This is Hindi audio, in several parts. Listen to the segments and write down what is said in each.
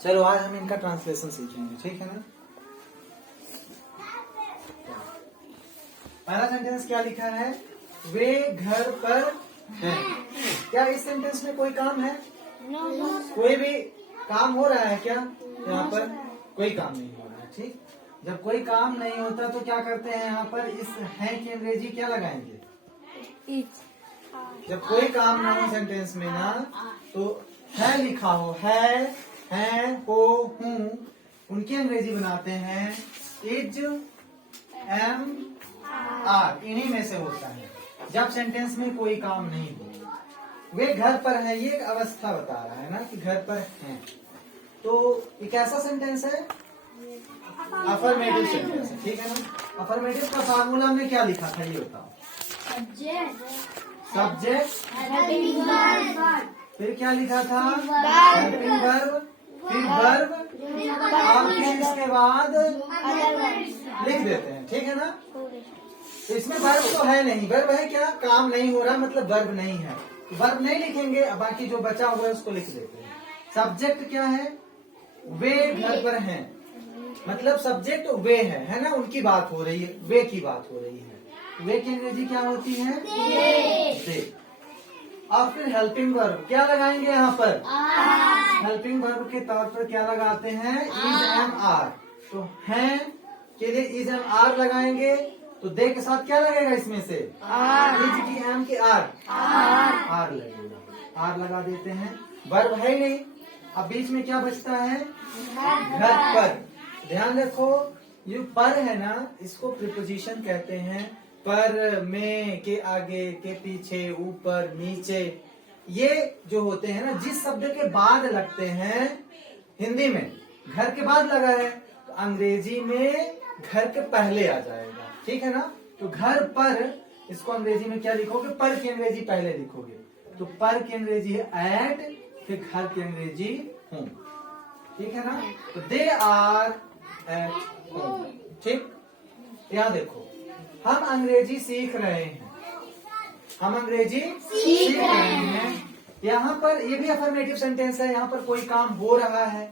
चलो आज हम इनका ट्रांसलेशन सीखेंगे, ठीक है ना। पहला सेंटेंस क्या लिखा है, वे घर पर हैं। क्या इस सेंटेंस में कोई काम है? कोई भी काम हो रहा है क्या? यहाँ पर कोई काम नहीं हो रहा है, ठीक। जब कोई काम नहीं होता तो क्या करते हैं, यहाँ पर इस है की अंग्रेजी क्या लगाएंगे? जब कोई काम ना हो सेंटेंस में ना, तो है लिखा हो, है, हो, हूँ, उनकी अंग्रेजी बनाते हैं इज, एम, आर। इन्हीं में से होता है जब सेंटेंस में कोई काम नहीं हो। वे घर पर है, ये एक अवस्था बता रहा है ना कि घर पर हैं। तो ये कैसा सेंटेंस है? अफर्मेटिव सेंटेंस है, ठीक है ना। अफर्मेटिव का फार्मूला में क्या लिखा था ये बताओ? सब्जेक्ट, फिर क्या लिखा था? हेल्पिंग वर्ब, फिर वर्ब, और फिर इसके बाद लिख देते हैं, ठीक है ना। तो इसमें वर्ब तो है नहीं, वर्ब है क्या? काम नहीं हो रहा मतलब वर्ब नहीं है, वर्ब नहीं लिखेंगे, बाकी जो बचा हुआ है उसको लिख देते हैं। सब्जेक्ट क्या है? वे घर पर हैं, मतलब सब्जेक्ट वे है ना, उनकी बात हो रही है, वे की बात हो रही है। वे की अंग्रेजी क्या होती है? दे। और फिर हेल्पिंग वर्ब क्या लगाएंगे यहाँ पर? हेल्पिंग वर्ब के तौर पर क्या लगाते हैं? Is, am, are. तो हैं के लिए इज, एम, आर लगाएंगे, तो दे के साथ क्या लगेगा इसमें से? इज की, एम की, आर लगेगा, आर लगा देते हैं। वर्ब है ही नहीं, अब बीच में क्या बचता है? घर पर। ध्यान रखो, ये पर है ना, इसको प्रीपोजिशन कहते हैं। पर, में, के आगे, के पीछे, ऊपर, नीचे, ये जो होते हैं ना, जिस शब्द के बाद लगते हैं, हिंदी में घर के बाद लगा है तो अंग्रेजी में घर के पहले आ जाएगा, ठीक है ना। तो घर पर, इसको अंग्रेजी में क्या लिखोगे? पर की अंग्रेजी पहले लिखोगे, तो पर की अंग्रेजी है एट, फिर घर की अंग्रेजी होम, ठीक है ना। तो दे आर एट होम, ठीक। यहाँ देखो, हम अंग्रेजी सीख रहे हैं, हम अंग्रेजी सीख रहे हैं। यहाँ पर ये भी अफर्मेटिव सेंटेंस है, यहाँ पर कोई काम हो रहा है।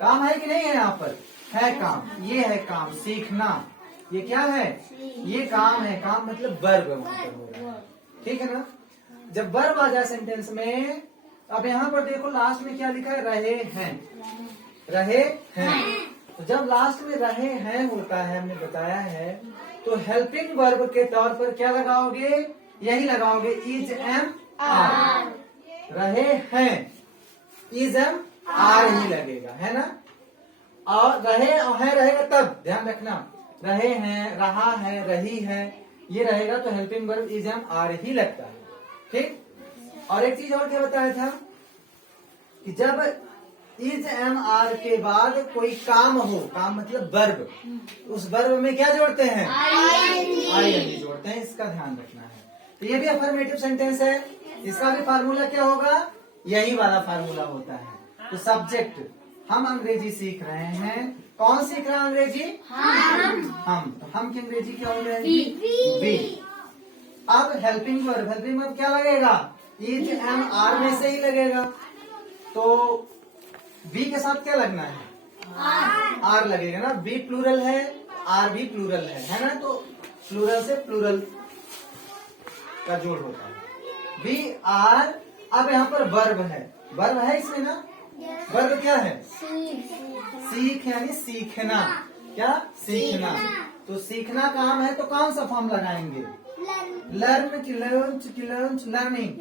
काम है कि नहीं है? यहाँ पर है काम, ये है काम, सीखना। ये क्या है? ये काम है, काम मतलब वर्ब वहां पर हो रहा है, ठीक है ना। जब वर्ब आ जाए सेंटेंस में, अब यहाँ पर देखो लास्ट में क्या लिखा है? रहे हैं, रहे हैं। तो जब लास्ट में रहे हैं होता है, हमने बताया है, तो हेल्पिंग वर्ब के तौर पर क्या लगाओगे? यही लगाओगे, इज, एम, आर। रहे हैं, इज, एम, आर ही लगेगा, है ना। और रहे है रहेगा तब, ध्यान रखना, रहे हैं, रहा है, रही है, ये रहेगा तो helping verb is, am, are ही लगता है, ठीक। और एक चीज और क्या बताया था कि जब इज, एम, आर के बाद कोई काम हो, काम मतलब वर्ब, उस वर्ब में क्या जोड़ते हैं? आई जोड़ते हैं, इसका ध्यान रखना है। तो ये भी अफर्मेटिव सेंटेंस है, इसका भी फार्मूला क्या होगा? यही वाला फार्मूला होता है। तो सब्जेक्ट, हम अंग्रेजी सीख रहे हैं, कौन सीख रहा है अंग्रेजी? हम। तो हम की अंग्रेजी क्या हो जाएगी? बी। अब हेल्पिंग वर्ब, हेल्पिंग वर्ब क्या लगेगा? इज, एम, आर में से ही लगेगा, तो बी के साथ क्या लगना है? आर लगेगा ना। बी प्लूरल है, आर भी प्लूरल है ना, तो प्लूरल से प्लूरल का जोड़ होता है, बी, आर। अब यहाँ पर वर्ब है, वर्ब है इसमें ना, वर्ब क्या है? सीख, यानी सीखना। क्या? सीखना। तो सीखना काम है, तो कौन सा फॉर्म लगाएंगे? लर्न की, लर्न की, लर्निंग।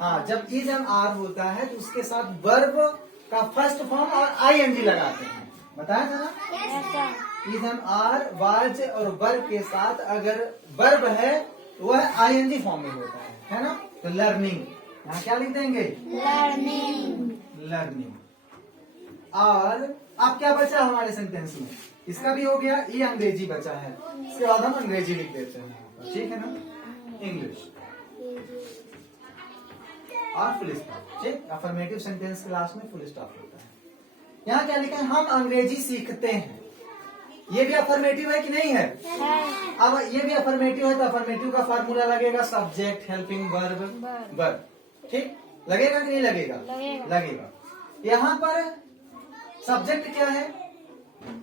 हाँ, जब इज, एम, आर होता है तो उसके साथ वर्ब का फर्स्ट फॉर्म और आईएनजी लगाते हैं, बताया था ना। इज, एम, आर, वाज और वर्ब के साथ अगर वर्ब है तो वह आईएनजी फॉर्म में होता है ना। तो लर्निंग, यहाँ क्या लिख देंगे? लर्निंग। और अब क्या बचा हमारे सेंटेंस में? इसका भी हो गया, ये अंग्रेजी बचा है, इसके बाद हम अंग्रेजी लिख देते हैं, ठीक है ना, इंग्लिश और फुल स्टॉप, ठीक। अफर्मेटिव सेंटेंस के लास्ट में फुल स्टॉप होता है। यहाँ क्या लिखा है? हम अंग्रेजी सीखते हैं। ये भी अफर्मेटिव है कि नहीं है? अब ये भी अफर्मेटिव है, तो अफर्मेटिव का फार्मूला लगेगा सब्जेक्ट, हेल्पिंग वर्ब, वर्ब, ठीक। लगेगा कि नहीं लगेगा? लगेगा। यहाँ पर सब्जेक्ट क्या है?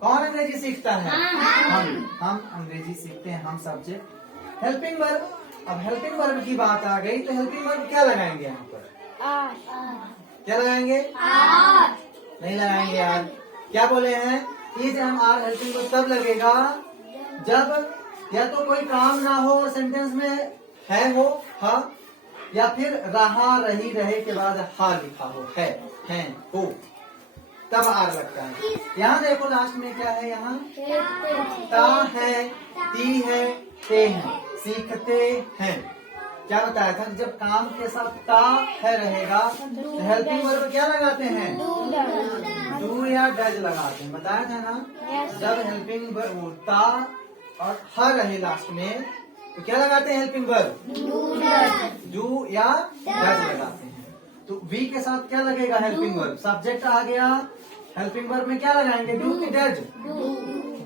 कौन अंग्रेजी सीखता है? हम अंग्रेजी सीखते हैं, हम सब्जेक्ट। हेल्पिंग वर्ब, अब हेल्पिंग वर्ब की बात आ गई तो हेल्पिंग वर्ब क्या लगाएंगे यहाँ पर? क्या लगाएंगे? नहीं लगाएंगे यार। क्या बोले हैं? Is am are helping verb तब लगेगा जब या तो कोई काम ना हो और सेंटेंस में है हो, हा, या फिर रहा, रही, रहे के बाद हा लिखा हो, है, हो, तब आर लगता है। यहाँ देखो लास्ट में क्या है? यहाँ ता है, ती है, ते हैं, सीखते हैं। क्या बताया था? जब काम के साथ ता है रहेगा तो हेल्पिंग वर्ब क्या लगाते हैं? डू या डज लगाते हैं। बताया था ना? जब हेल्पिंग वर्ब ता और ह रहे लास्ट में तो क्या लगाते हैं? हेल्पिंग वर्ब डू या डज लगाते हैं। तो वी के साथ क्या लगेगा? Helping verb. सब्जेक्ट आ गया, हेल्पिंग वर्ब में क्या लगाएंगे? डू की डज?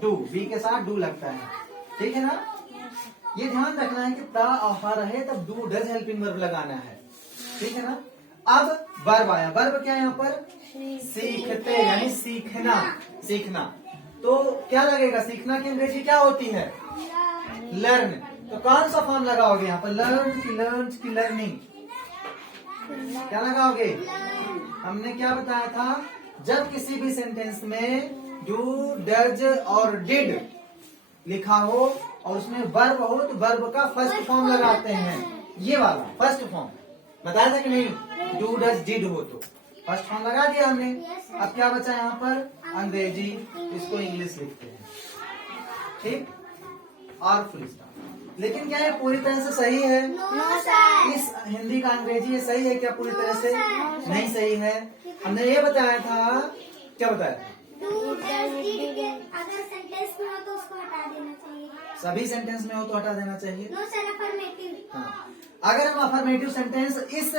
डू। वी के साथ डू लगता है, ठीक है ना? ये ध्यान रखना है कि ता और हा रहे तब डू डज हेल्पिंग वर्ब लगाना है, ठीक है ना? अब वर्ब आया। वर्ब क्या है यहाँ पर? सीखते, यानी सीखना, सीखना। तो क्या लगेगा? सीखना की अंग्रेजी क्या होती है? लर्न। तो कौन सा फॉर्म लगाओगे यहाँ पर? लर्न की लर्न की लर्निंग। क्या लगाओगे? हमने क्या बताया था? जब किसी भी सेंटेंस में डू, डज और डिड लिखा हो और उसमें वर्ब हो तो वर्ब का फर्स्ट फॉर्म लगाते हैं, ये वाला फर्स्ट फॉर्म। बताया था कि नहीं? डू, डज, डिड हो तो फर्स्ट फॉर्म लगा दिया हमने। अब क्या बचा यहाँ पर? अंग्रेजी, इसको इंग्लिश लिखते हैं, ठीक, और फुल स्टॉप। लेकिन क्या है पूरी तरह से सही है? इस हिंदी का अंग्रेजी ये सही है क्या पूरी तरह से? नहीं सही है। हमने ये बताया था, क्या बताया था? अगर सेंटेंस में हो तो उसको हटा देना चाहिए। सभी सेंटेंस में हो तो हटा देना चाहिए। No sir, affirmative. हाँ। अगर हम अफर्मेटिव सेंटेंस इस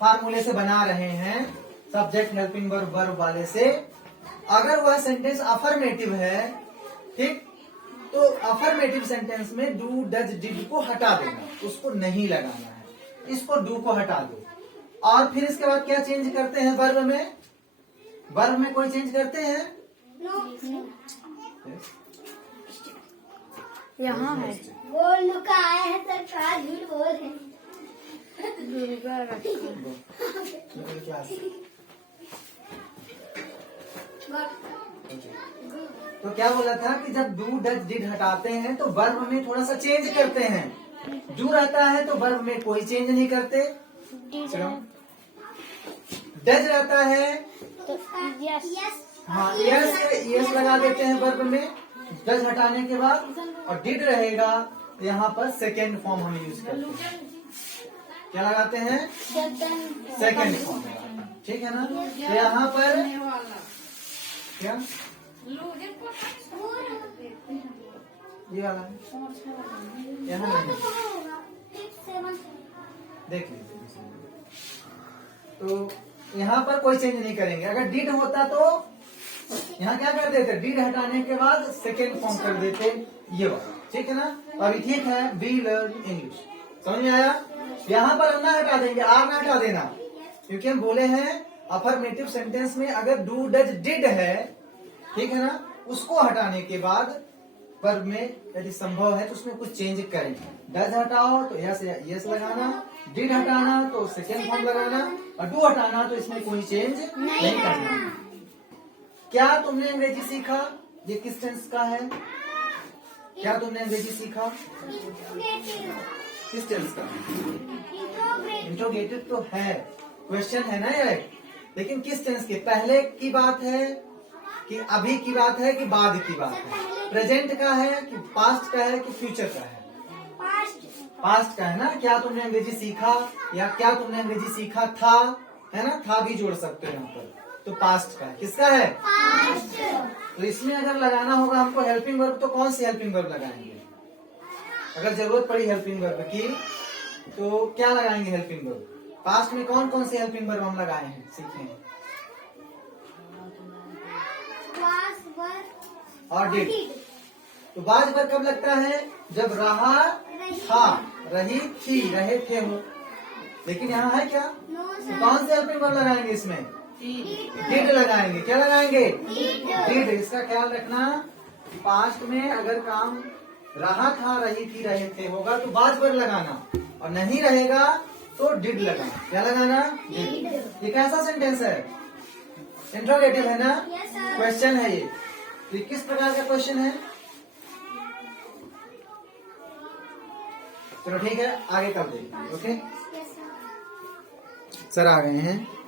फार्मूले से बना रहे हैं, सब्जेक्ट हेल्पिंग वर्ब वर्ब वाले से, अगर वह सेंटेंस अफर्मेटिव है, ठीक, तो अफर्मेटिव सेंटेंस में डू, डज, डिड को हटा देना, उसको नहीं लगाना है। इसको डू को हटा दो और फिर इसके बाद क्या चेंज करते हैं? वर्ब में, वर्ब में कोई चेंज करते हैं? यहाँ है वो लुका आया है सर, क्या झूठ बोल रहे हैं। दुर्गा रखा तो क्या बोला था कि जब डू, डज, डिड हटाते हैं तो वर्ब में थोड़ा सा चेंज करते हैं। डू रहता है तो वर्ब में कोई चेंज नहीं करते। डज रहता है तो यस हाँ, यस लगा देते हैं वर्ब में डज हटाने के बाद, और डिड रहेगा तो यहाँ पर सेकेंड फॉर्म हम यूज करते हैं। क्या लगाते हैं? सेकेंड फॉर्म लगाते हैं, ठीक है ना? तो यहाँ पर क्या ये वाला है, यहाँ नहीं, देख लीजिए। तो यहाँ पर कोई चेंज नहीं करेंगे। अगर डिड होता तो यहाँ क्या कर देते? डिड हटाने के बाद सेकेंड फॉर्म कर देते, ये वाला, ठीक है ना? अभी ठीक है, वी लर्न इंग्लिश, समझ में आया? यहाँ पर हम ना हटा देंगे, आर ना हटा देना, क्योंकि हम बोले हैं अफर्मेटिव सेंटेंस में अगर डू, डज, डिड है, ठीक है ना, उसको हटाने के बाद वर्ब में यदि संभव है तो उसमें कुछ चेंज करें। डज हटाओ तो यस लगाना, डिड हटाना तो सेकेंड फॉर्म लगाना, और डू हटाना तो इसमें कोई चेंज नहीं करना। क्या तुमने अंग्रेजी सीखा? ये किस टेंस का है? क्या तुमने अंग्रेजी सीखा? किस टेंस का? इंट्रोगेटिव तो है, क्वेश्चन है ना ये, लेकिन किस टेंस के? पहले की बात है कि अभी की बात है कि बाद की बात है? प्रेजेंट का है कि पास्ट का है कि फ्यूचर का है? पास्ट का है ना? क्या तुमने अंग्रेजी सीखा या क्या तुमने अंग्रेजी सीखा था, है ना? था भी जोड़ सकते हो यहाँ पर, तो पास्ट का है। किसका है? पास्ट। तो इसमें अगर लगाना होगा हमको हेल्पिंग वर्ब, तो कौन सी हेल्पिंग वर्ब लगाएंगे? अगर जरूरत पड़ी हेल्पिंग वर्ब की तो क्या लगाएंगे हेल्पिंग वर्ब? पास्ट में कौन कौन सी हेल्पिंग वर्ब हम लगाए हैं, सीखे हैं? और डिड। तो बाज पर कब लगता है? जब रहा था, रही थी, रहे थे हो। लेकिन यहाँ है क्या? तो कौन से हेल्पिंग वर्ब लगाएंगे इसमें? डिड लगाएंगे। क्या लगाएंगे? डिड। इसका ख्याल रखना, पास्ट में अगर काम रहा था, रही थी, रहे थे होगा तो बाद पर लगाना, और नहीं रहेगा तो डिड लगाना। क्या लगाना? डिड। ये कैसा सेंटेंस है? इंट्रोगेटिव है ना? Yes, sir. क्वेश्चन है ये। तो ये किस प्रकार का क्वेश्चन है? चलो ठीक है, आगे कल देखेंगे। Okay Yes, sir. सर आ गए हैं।